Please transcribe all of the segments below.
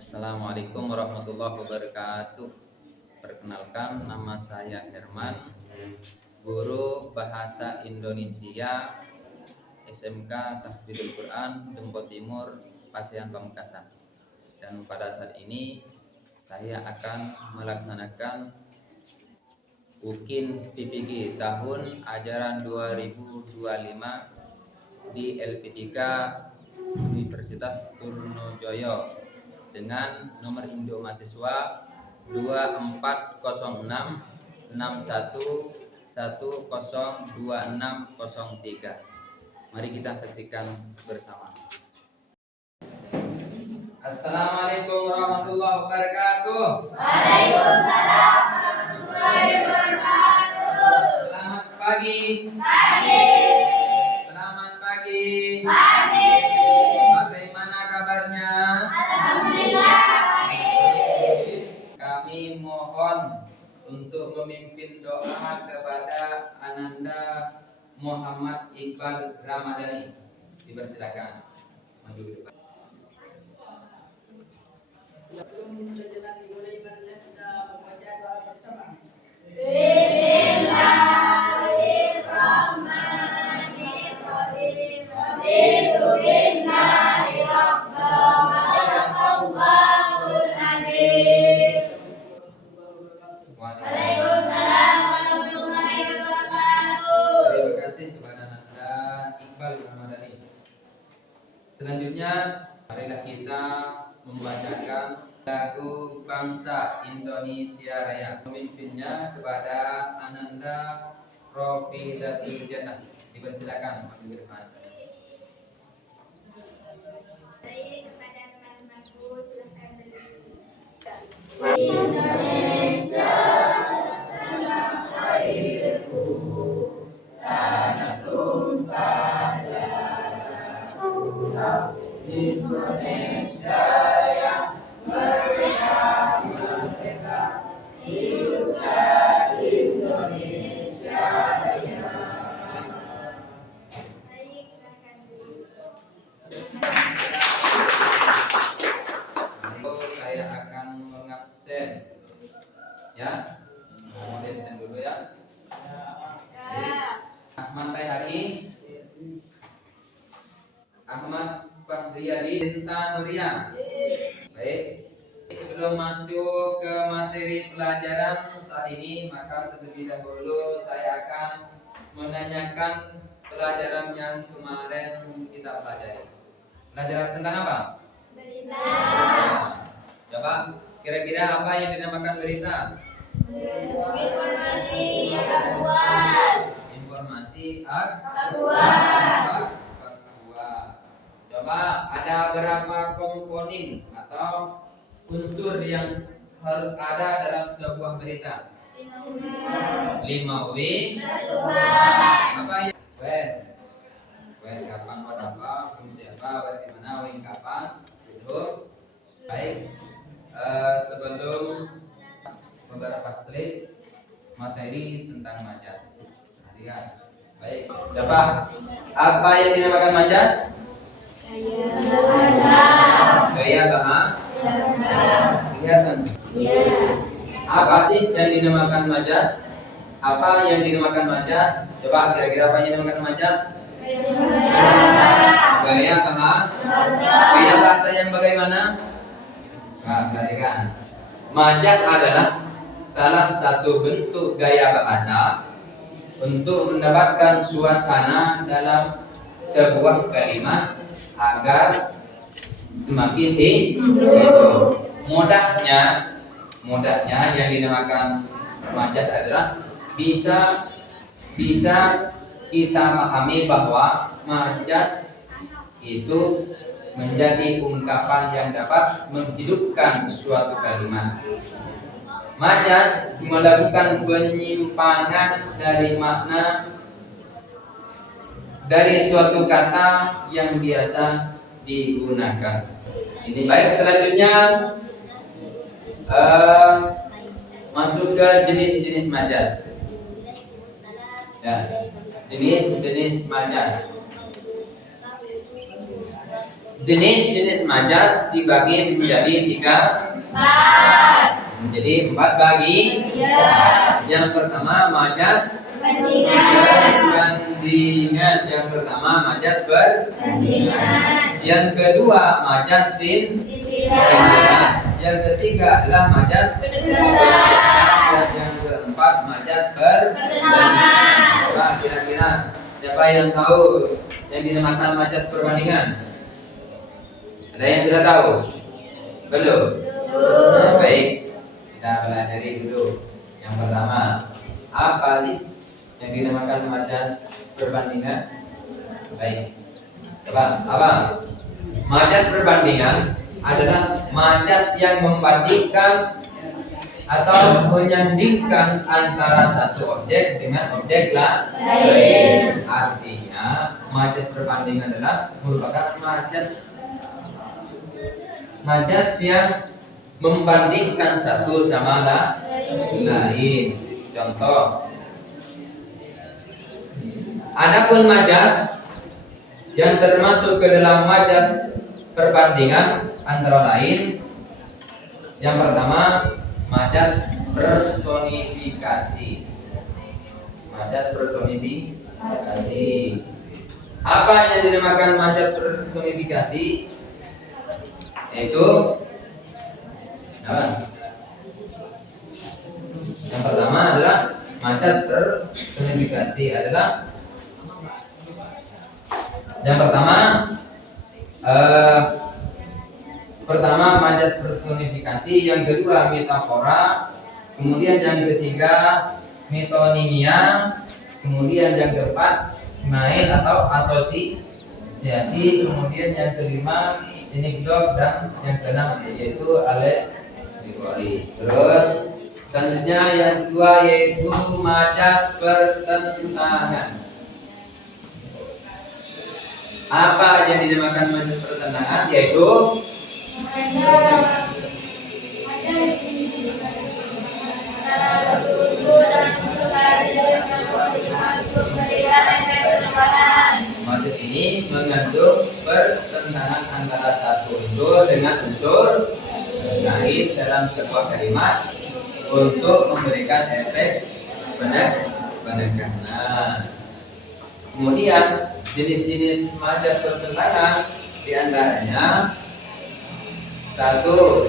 Assalamualaikum warahmatullahi wabarakatuh. Perkenalkan, nama saya Herman, guru Bahasa Indonesia SMK Tahfidzul Quran Dempo Timur, Pasean Pamekasan. Dan pada saat ini saya akan melaksanakan UKIN PPG tahun ajaran 2025 di LP3 Universitas Trunojoyo dengan nomor induk mahasiswa 240661102603. Mari kita saksikan bersama. Assalamualaikum warahmatullahi wabarakatuh. Waalaikumsalam warahmatullahi wabarakatuh. Selamat pagi. Pagi. Selamat pagi. Pagi. Bagaimana kabarnya? Alhamdulillah baik. Kami mohon untuk memimpin doa kepada Ananda Muhammad Iqbal Ramadhani. Dipersilakan maju ke depan. Sebelum berjalan dimulai ibadahnya, kita membaca doa bersama. Bismillahirrahmanirrahim. Raditu billahi rabban wa sadaqallahul azim. Waalaikumsalam warahmatullahi wabarakatuh. Terima kasih kepada Ananda Iqbal Ramadhani. Selanjutnya, marilah kita membacakan lagu bangsa Indonesia Raya. Pemimpinnya kepada Ananda Rofidatul Jannah. Dipersilakan maju ke depan. Baik, kepada teman-temanku silahkan berdiri. Indonesia tanah airku, tanah tumpah darah. Indonesia yang merdeka, merdeka, hiduplah Indonesia Raya. Baik, silakan Saya akan mengabsen, ya. Mau absen dulu ya. Ahmad Bayhaqi, Ahmad Fahriyadi, Sinta Nuria. Baik. Sebelum masuk ke materi pelajaran saat ini, maka terlebih dahulu saya akan menanyakan pelajaran yang kemarin kita pelajari. Pelajaran tentang apa? berita. Coba, kira-kira apa yang dinamakan berita? Informasi aktual. Informasi Aktual. Coba, ada berapa komponen atau unsur yang harus ada dalam sebuah berita? 5W. Apa ya? When kapan, apa, fungsi apa, bagaimana, when kapan, itu. Baik. Sebelum beberapa slide materi tentang majas. Perhatikan. Baik. Coba, apa yang dinamakan majas? Gaya bahasa. Kelihatan. Apa sih yang dinamakan majas? Apa yang dinamakan majas? Coba kira-kira apa yang dinamakan majas? Gaya bahasa yang bagaimana? Nah, perhatikan. Majas adalah salah satu bentuk gaya bahasa untuk mendapatkan suasana dalam sebuah kalimat agar semakin hidup. Mudahnya yang dinamakan majas adalah bisa kita pahami bahwa majas itu menjadi ungkapan yang dapat menghidupkan suatu kalimat. Majas melakukan penyimpangan dari makna dari suatu kata yang biasa digunakan. Ini baik. Selanjutnya masuk ke jenis-jenis majas. Ya, jenis-jenis majas. Jenis-jenis majas dibagi menjadi 3. Menjadi 4 bagi. Yang pertama majas perbandingan. Yang pertama majas perbandingan. Yang kedua majas sindiran. Yang ketiga adalah majas penegasan. Yang keempat majas pertentangan. Coba kira-kira siapa yang tahu yang dinamakan majas perbandingan? Ada yang tidak tahu? Belum? Baik, kita pelajari dulu. Yang pertama, apa sih yang dinamakan majas perbandingan? Baik, coba apa? Majas perbandingan adalah majas yang membandingkan atau menyandingkan antara satu objek dengan objek lain. Artinya, majas perbandingan adalah merupakan majas yang membandingkan satu sama lain. Contoh, adapun majas yang termasuk ke dalam majas perbandingan antara lain, yang pertama majas personifikasi. Majas personifikasi. Apa yang dinamakan majas personifikasi? Yaitu apa? Yang pertama adalah majas personifikasi adalah yang pertama majas personifikasi, yang kedua metafora, kemudian yang ketiga metonimia, kemudian yang keempat smail atau asosiasi, kemudian yang kelima sinekdok, dan yang keenam yaitu alegori. Terus selanjutnya yang kedua yaitu majas pertentangan. Apa yang dinamakan majas pertentangan? Yaitu majas ini mengandung pertentangan antara satu unsur dengan unsur lain dalam sebuah kalimat untuk memberikan efek penekanan. Kemudian jenis-jenis majas pertentangan diantaranya: satu,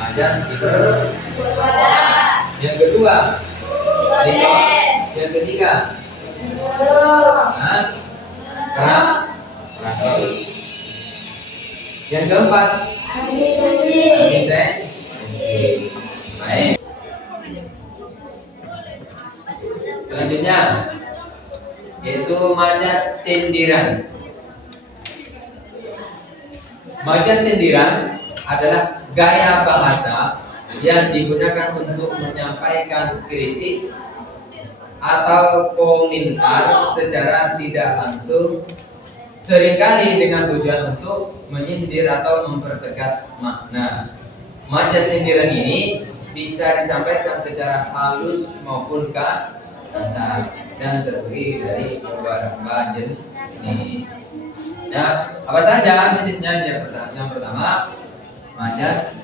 majas hiperbola. Yang kedua, yang ketiga, Kratos. Yang keempat, baik. Selanjutnya yaitu majas sindiran. Majas sindiran adalah gaya bahasa yang digunakan untuk menyampaikan kritik atau komentar secara tidak langsung, seringkali dengan tujuan untuk menyindir atau mempertegas makna. Majas sindiran ini bisa disampaikan secara halus maupun kasar dan terdiri dari beberapa jenis. Nah, apa saja jenisnya? Yang pertama, majas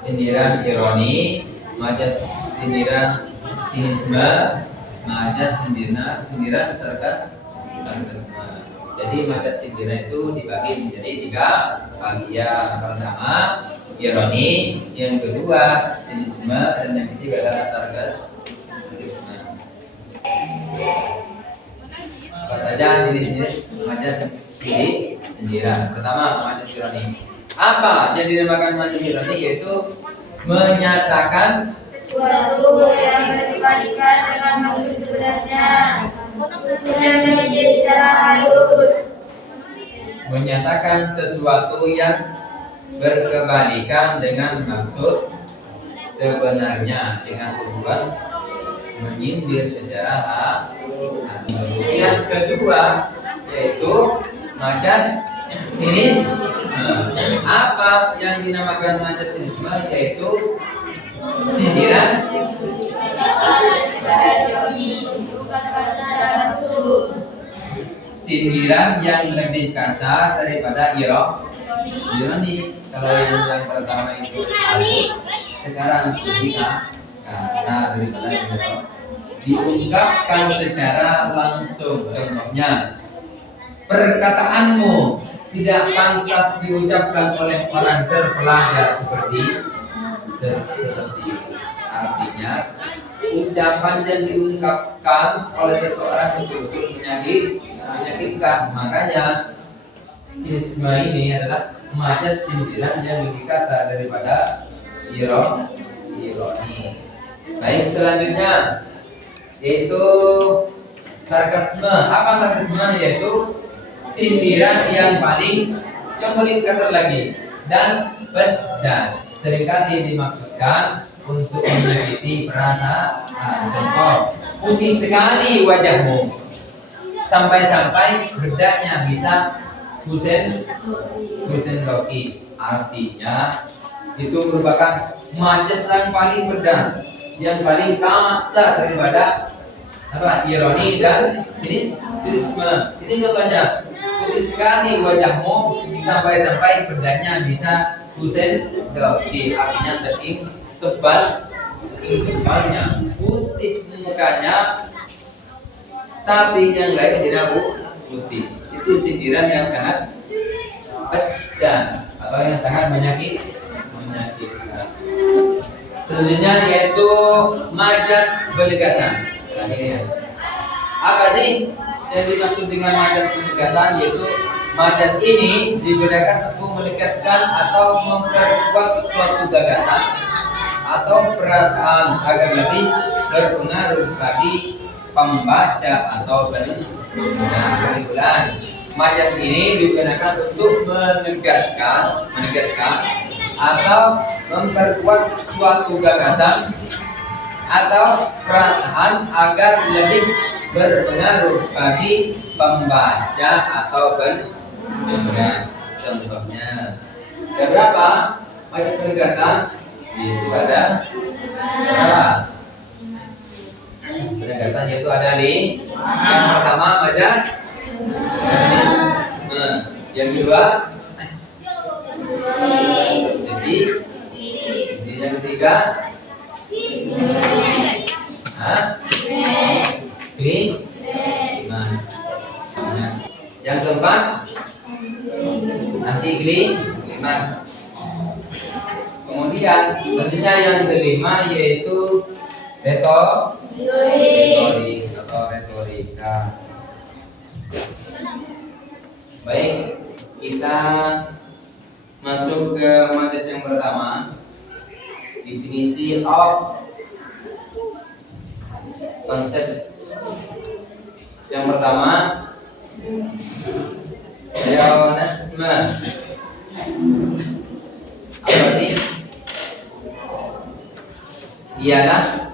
sindiran ironi, majas sindiran sinisme, majas sindiran sarkasme. Jadi majas sindiran itu dibagi menjadi 3 bagian. Pertama ironi, yang kedua sinisme, dan yang ketiga adalah sarkasme. Apa saja jenis-jenis majas sindiran? Pertama, majas ironi. Apa yang dinamakan majas ironi? Yaitu menyatakan sesuatu yang berbalikan dengan maksud sebenarnya dengan menjadi secara halus. Menyatakan sesuatu yang berkebalikan dengan maksud sebenarnya dengan tujuan menyindir secara halus. Yang kedua yaitu majas sinisme. Apa yang dinamakan majas sinisme? Yaitu sindiran sindiran yang lebih kasar daripada ironi. Kalau yang pertama itu alif, sekarang ketika kata daripada itu diungkapkan secara langsung. Contohnya, perkataanmu tidak pantas diucapkan oleh orang terpelajar seperti artinya ucapan yang diungkapkan oleh seseorang betul-betul menyakitkan. Makanya sinisme ini adalah majas sindiran yang lebih kasar daripada ironi. Baik, selanjutnya yaitu sarkasme. Apa sarkasme? Yaitu sindiran yang paling kasar lagi dan pedas. Seringkali dimaksudkan untuk menyakiti perasaan. Contoh, putih sekali wajahmu, sampai-sampai bedaknya bisa kusen roki. Artinya itu merupakan majas yang paling pedas, yang paling kasar daripada ironi dan sinisme. Ini contohnya, putih sekali wajahmu, sampai-sampai bedaknya bisa kusen roki. Artinya saking tebalnya, putih mukanya tapi yang lain tidak putih. Itu sindiran yang sangat pedas atau yang sangat menyakitkan. Selanjutnya yaitu majas belegasan. Apa sih yang dimaksud dengan majas belegasan? Yaitu majas ini digunakan untuk menegaskan atau memperkuat suatu gagasan atau perasaan agar lebih berpengaruh bagi pembaca atau pendengar. Majas ini digunakan untuk menegaskan atau memperkuat suatu gagasan atau perasaan agar lebih berpengaruh bagi pembaca atau pendengar. Contohnya, beberapa majas penegasan itu ada penegasan, yaitu ada di yang pertama majas yang kedua jadi yang ketiga yang keempat anti klimaks. Kemudian selanjutnya yang kelima yaitu retorik atau retorika. Baik, kita masuk ke majas yang pertama. Definisi of konsep yang pertama, pleonasme. Apa ini? Ialah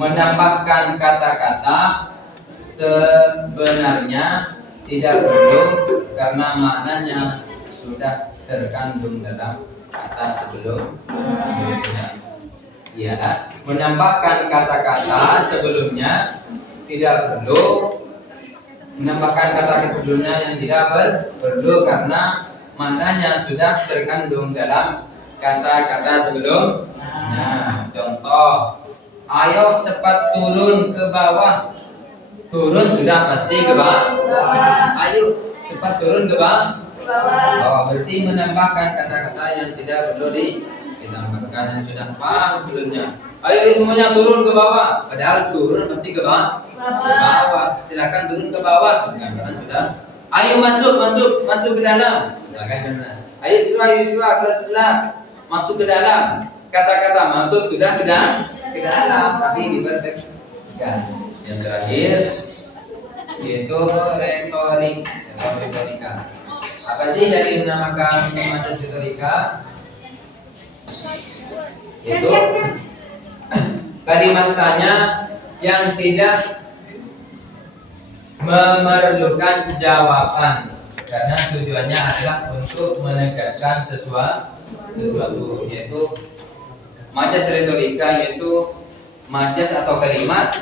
menampakkan kata-kata sebenarnya tidak perlu karena maknanya sudah terkandung dalam kata sebelumnya. Ialah menampakkan kata-kata sebelumnya tidak perlu, menambahkan kata-kata sebelumnya yang tidak perlu karena maknanya sudah terkandung dalam kata-kata sebelumnya. Contoh, ayo cepat turun ke bawah. Turun sudah pasti ke bawah. Ayo cepat turun ke bawah. Berarti menambahkan kata-kata yang tidak perlu ditambahkan yang sudah paham sebelumnya. Ayo semuanya turun ke bawah. Padahal turun pasti ke bawah. Silakan turun ke bawah. Karena sudah. Ayo masuk ke dalam. Silakan. Ayo siswa kelas 11 masuk ke dalam. Kata-kata masuk sudah ke dalam, tapi dipertegaskan. Yang terakhir yaitu retorika. Apa sih dari menamakan majas retorika? Yaitu kalimat tanya yang tidak memerlukan jawaban karena tujuannya adalah untuk menegaskan sesuatu. Yaitu majas retorika yaitu majas atau kalimat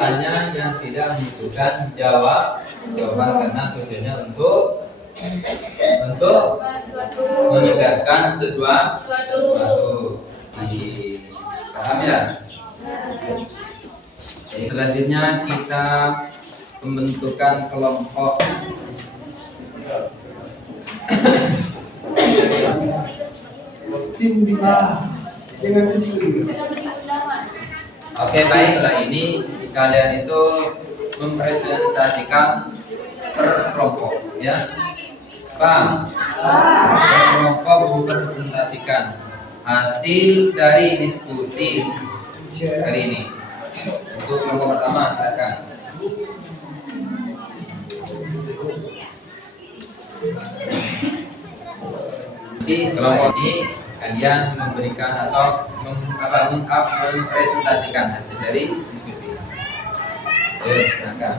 tanya yang tidak membutuhkan jawaban karena tujuannya untuk Untuk menegaskan sesuatu. Paham ya? Jadi selanjutnya kita pembentukan kelompok. Tim bisa dengan itu. Oke, baiklah, ini kalian itu mempresentasikan per kelompok, ya. Paham? Per kelompok mempresentasikan hasil dari diskusi hari ini. Untuk kelompok pertama, silakan. Di kelompok ini kalian memberikan atau mempresentasikan hasil dari diskusi. Ayo, silakan.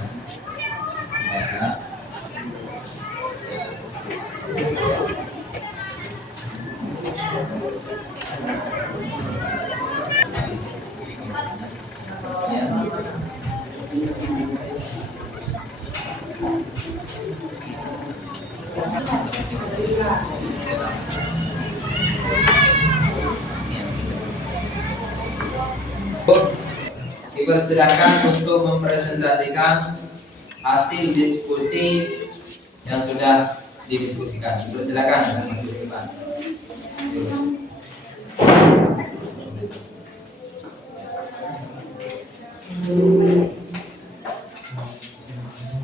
Ya. Dipersilakan untuk mempresentasikan hasil diskusi yang sudah didiskusikan. Dipersilakan maju ke depan.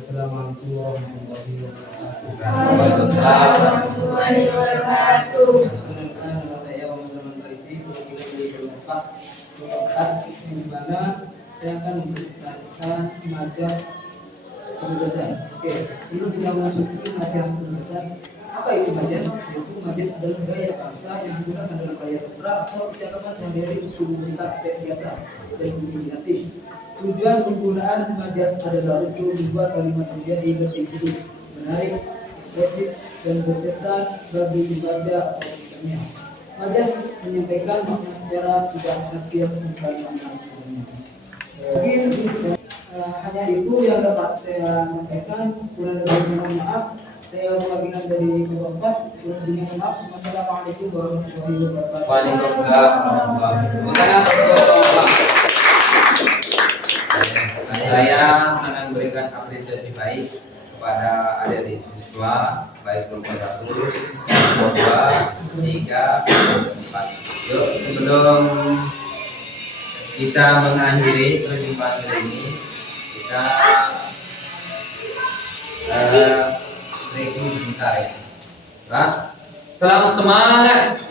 Assalamualaikum warahmatullahi wabarakatuh. Warahmatullahi wabarakatuh. Perkenalkan, nama saya Muhammad Salman Farisi, kita di kelompok 4 yang dimana saya akan mempresentasikan majas penugasan. Oke, sebelum kita memasuki majas penugasan, apa itu majas? Yaitu majas adalah gaya bahasa yang digunakan dalam karya sastra atau percakapan sehari-hari untuk memberikan efek biasa dan bunyi negatif. Tujuan penggunaan majas adalah untuk membuat kalimat menjadi bertitik, menarik, ekspresif, dan berkesan bagi pembaca atau pendengarnya. Majas menyampaikan makna secara tidak harfiah bukan makna sebenarnya. Mungkin hanya itu yang dapat saya sampaikan. Kurang lebih mohon maaf. Saya mewakilkan dari kelompok 4. Kurang lebih mohon maaf. Wassalamualaikum warahmatullahi wabarakatuh. Waalaikumsalam warahmatullahi wabarakatuh. Saya sangat memberikan apresiasi baik kepada adik-adik siswa baik kelompok 1, kelompok 2, 3, kelompok 4. Yuk, sebelum kita mengakhiri perjumpaan hari ini, kita breaking sebentar ya. Pak, selamat semangat.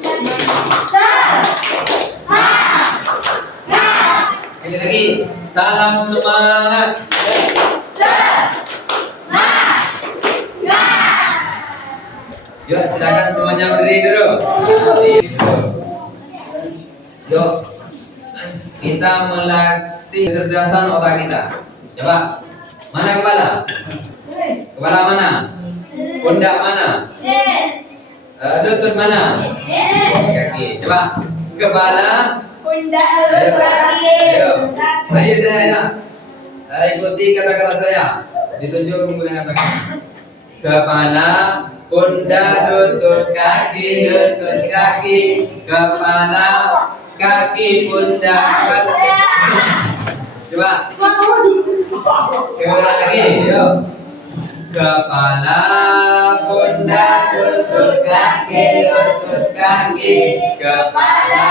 Sekali lagi, salam semangat. Yuk, silakan semuanya berdiri dulu. Yuk, kita melatih kecerdasan otak kita. Coba, mana kepala? Kepala mana? Pundak mana? Lutut mana? Kaki. Coba, kepala. Pundak Ayo, kaki. ayo saya. Ikuti kata-kata saya. Ditunjuk menggunakan tangan. Kepala, pundak, lutut, kaki, kepala, kaki, pundak, coba. Kepala lagi, yuk. Kepala, pundak, lutut, kaki, kepala,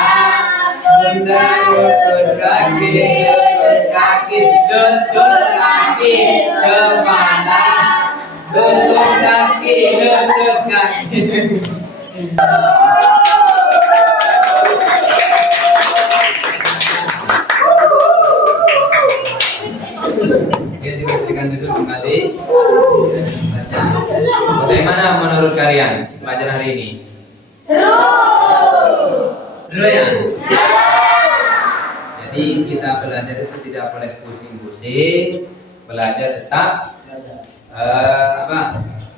pundak, lutut, kaki, lutut, kaki, kepala, lutut, kaki. Dia dipastikan duduk kembali. Bagaimana menurut kalian pelajaran hari ini? Seru. Seru ya? Jadi kita belajar itu tidak boleh pusing-pusing. Belajar tetap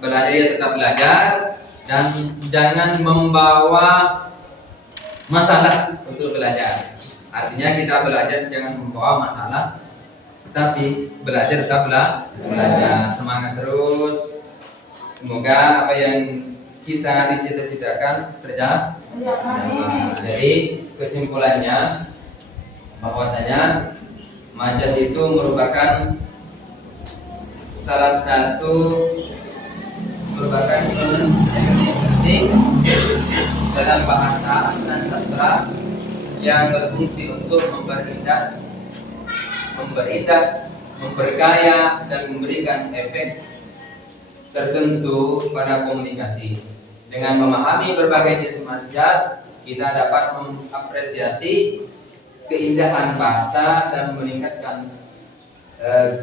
belajar ya tetap belajar dan jangan membawa masalah untuk belajar. Artinya kita belajar jangan membawa masalah, tapi belajar tetap belajar. Semangat terus. Semoga apa yang kita dicita-citakan terjadi. Jadi kesimpulannya bahwasanya majaz itu merupakan salah satu elemen yang penting dalam bahasa dan sastra yang berfungsi untuk memperindah, memperkaya dan memberikan efek tertentu pada komunikasi. Dengan memahami berbagai jenis majaz, kita dapat mengapresiasi keindahan bahasa dan meningkatkan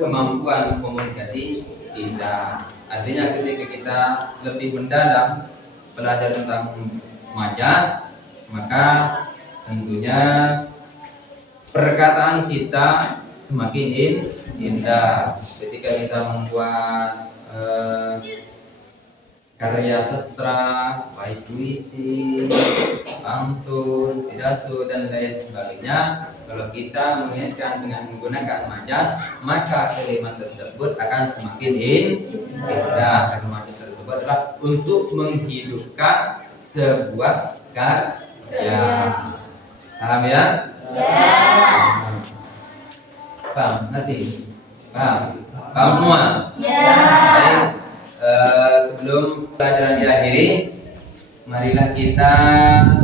kemampuan komunikasi kita. Artinya ketika kita lebih mendalam belajar tentang majaz, maka tentunya perkataan kita semakin indah. Ketika kita membuat karya sastra, baik puisi, pantun, pidato dan lain sebagainya, kalau kita mengaitkan dengan menggunakan majaz, maka kalimat tersebut akan semakin indah. Karena majaz tersebut adalah untuk menghidupkan sebuah karya. Paham ya? Paham? Nanti? Paham? Paham semua? Baik. Sebelum pelajaran diakhiri, marilah kita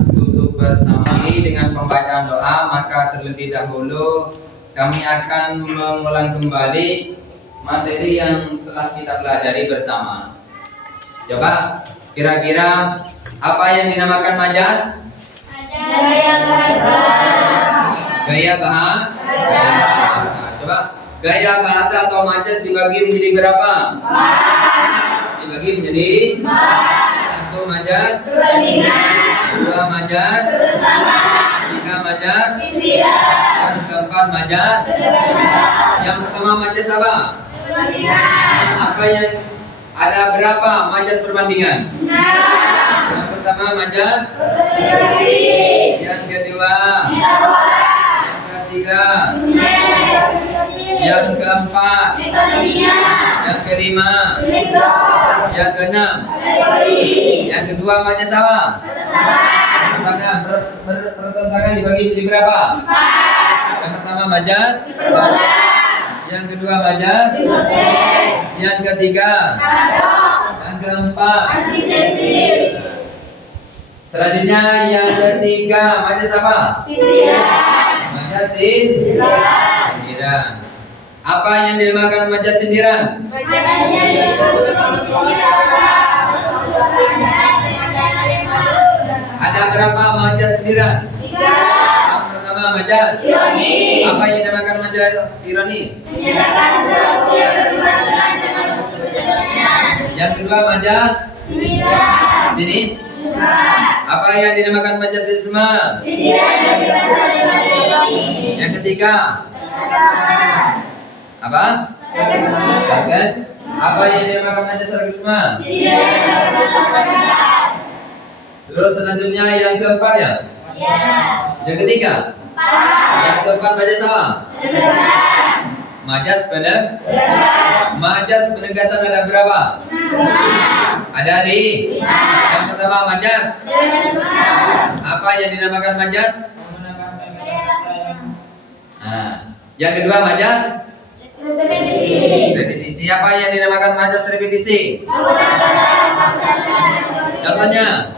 tutup bersama dengan pembacaan doa. Maka terlebih dahulu kami akan mengulang kembali materi yang telah kita pelajari bersama. Coba, kira-kira apa yang dinamakan majaz? Gaya bahasa. Gaya bahasa. Coba, gaya bahasa atau majaz dibagi menjadi berapa? Dibagi menjadi 1 majaz, 2 majaz, 3 majaz, yang keempat majaz. Yang pertama majaz apa? Apa yang ada berapa majaz perbandingan? Yang pertama majaz, yang kedua, yang ketiga, yang keempat, yang kelima, yang keenam, yang kedua majaz apa? Pertentangan dibagi menjadi berapa? Yang pertama majaz, yang kedua majaz, yang ketiga, yang keempat, selanjutnya yang ketiga majaz apa? Majaz sindiran. Apa yang dinamakan majaz sindiran? Ada berapa majaz sindiran? Yang pertama majaz ironi. Apa yang dinamakan majaz ironi? Yang kedua majaz sinis. Apa yang dinamakan majaz sinisme? Yang ketiga apa? Sarkas. Apa yang dinamakan majaz sarkasme? Terus selanjutnya yang keempat ya? Yang ketiga? Yang keempat majaz apa? Majaz penegasan ada berapa? Ada di yang pertama majaz. Apa yang dinamakan majaz? Nah, yang kedua majaz repetisi. Apa yang dinamakan majaz repetisi? Contohnya?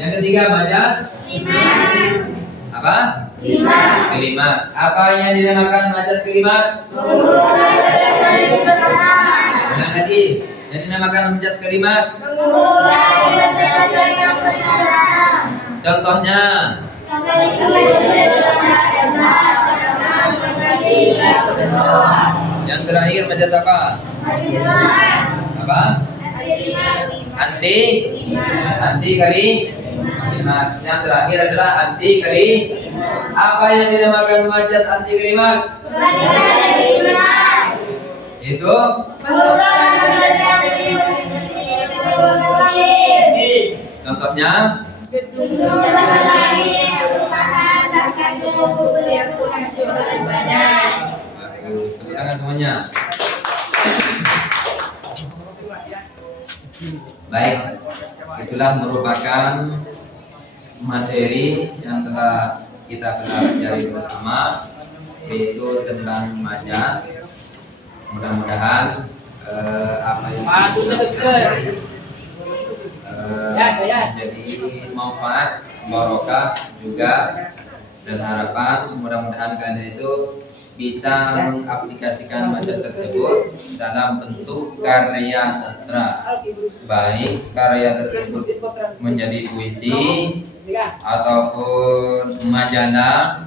Yang ketiga majaz apa? Kelimat. Apa yang dinamakan majaz kelimat? Ulang lagi. Yang dinamakan majaz kelimat? Contohnya? Yang terakhir majaz apa? Apa? Anti kali kalimat. Yang terakhir adalah anti kali. Apa yang dinamakan majaz anti kalimat? Itu contohnya Tepuk tangan semuanya. Baik, itulah merupakan materi yang telah kita pelajari bersama, yaitu tentang majas. Mudah-mudahan apa yang menjadi manfaat, barokah juga, dan harapan mudah-mudahan kalian itu bisa mengaplikasikan majas tersebut dalam bentuk karya sastra, baik karya tersebut menjadi puisi ataupun majalah,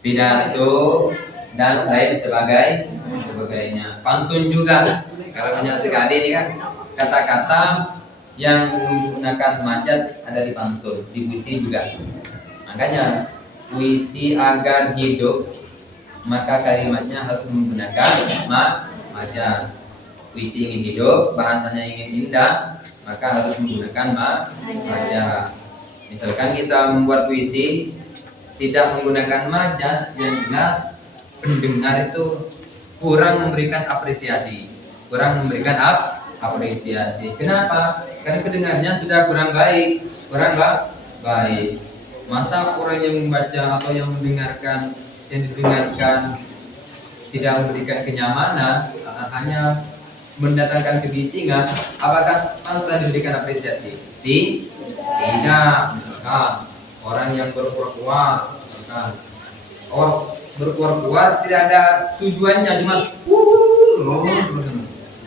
pidato, dan lain sebagainya. Pantun juga, karena banyak sekali nih kan kata-kata yang menggunakan majas ada di pantun, di puisi juga. Makanya puisi agar hidup, maka kalimatnya harus menggunakan majas. Puisi ingin hidup, bahasanya ingin indah, maka harus menggunakan majas. Misalkan kita membuat puisi tidak menggunakan majas, yang jelas pendengar itu kurang memberikan apresiasi. Kenapa? Karena pendengarnya sudah kurang baik. Masa orang yang membaca atau yang didengarkan tidak memberikan kenyamanan, hanya mendatangkan kebisingan, apakah pantas diberikan apresiasi? Tidak. Misalkan orang yang berkuar-kuar, berkuar-kuar tidak ada tujuannya, cuma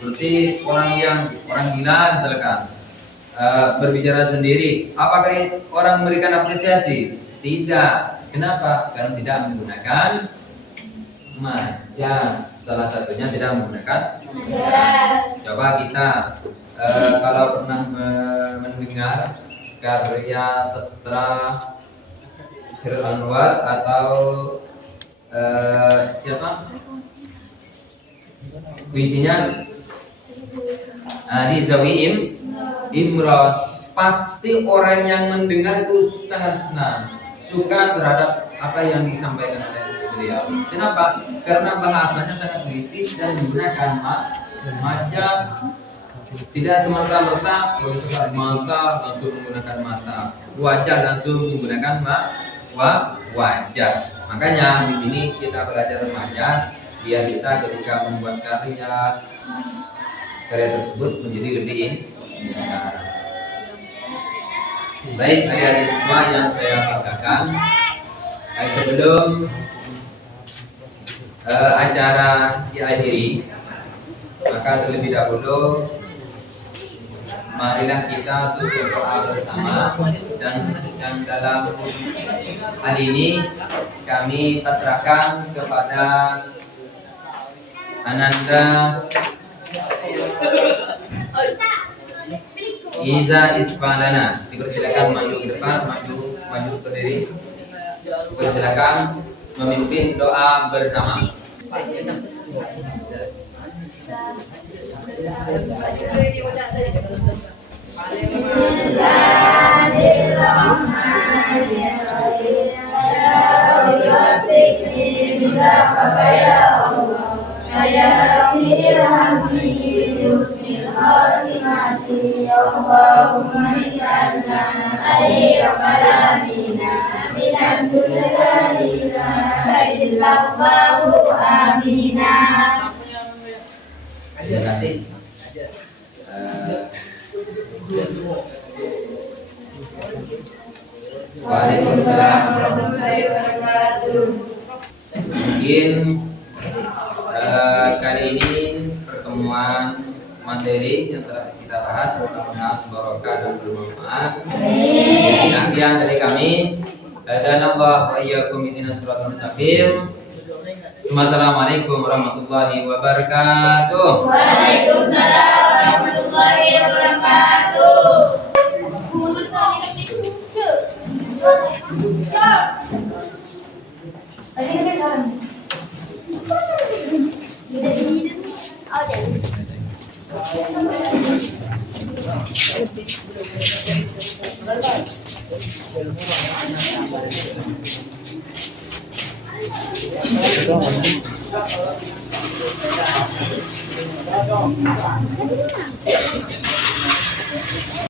seperti orang gila misalkan, berbicara sendiri. Apakah orang memberikan apresiasi? Tidak. Kenapa? Karena tidak menggunakan majas. Salah satunya tidak menggunakan majas. Coba kita kalau pernah mendengar karya sastra Khairul Anwar atau siapa? Puisinya Adi Zawi Imron, pasti orang yang mendengar itu sangat senang, suka terhadap apa yang disampaikan oleh beliau. Kenapa? Karena bahasanya sangat kritis dan menggunakan majas. Tidak semata-mata mata langsung menggunakan mata, wajah langsung menggunakan wajah. Makanya di sini kita belajar majas biar kita ketika membuat karya tersebut menjadi lebih indah. Baik adik-adik semua yang saya banggakan, sebelum acara diakhiri, maka terlebih dahulu marilah kita untuk berdoa bersama, dan dalam hal ini kami pasrahkan kepada Ananda Iza Isfadana. Dipersilakan maju ke depan, maju berdiri. Dipersilakan memimpin doa bersama. Terima kasih. Waalaikumsalam warahmatullahi wabarakatuh. Mungkin kali ini pertemuan materi yang telah kita bahas mudah-mudahan barokah dan bermanfaat. Sekian dari kami. Hadanallahu wa iyyakum ihdinas siratal mustaqim. Assalamualaikum warahmatullahi wabarakatuh. Waalaikumsalam warahmatullahi wabarakatuh.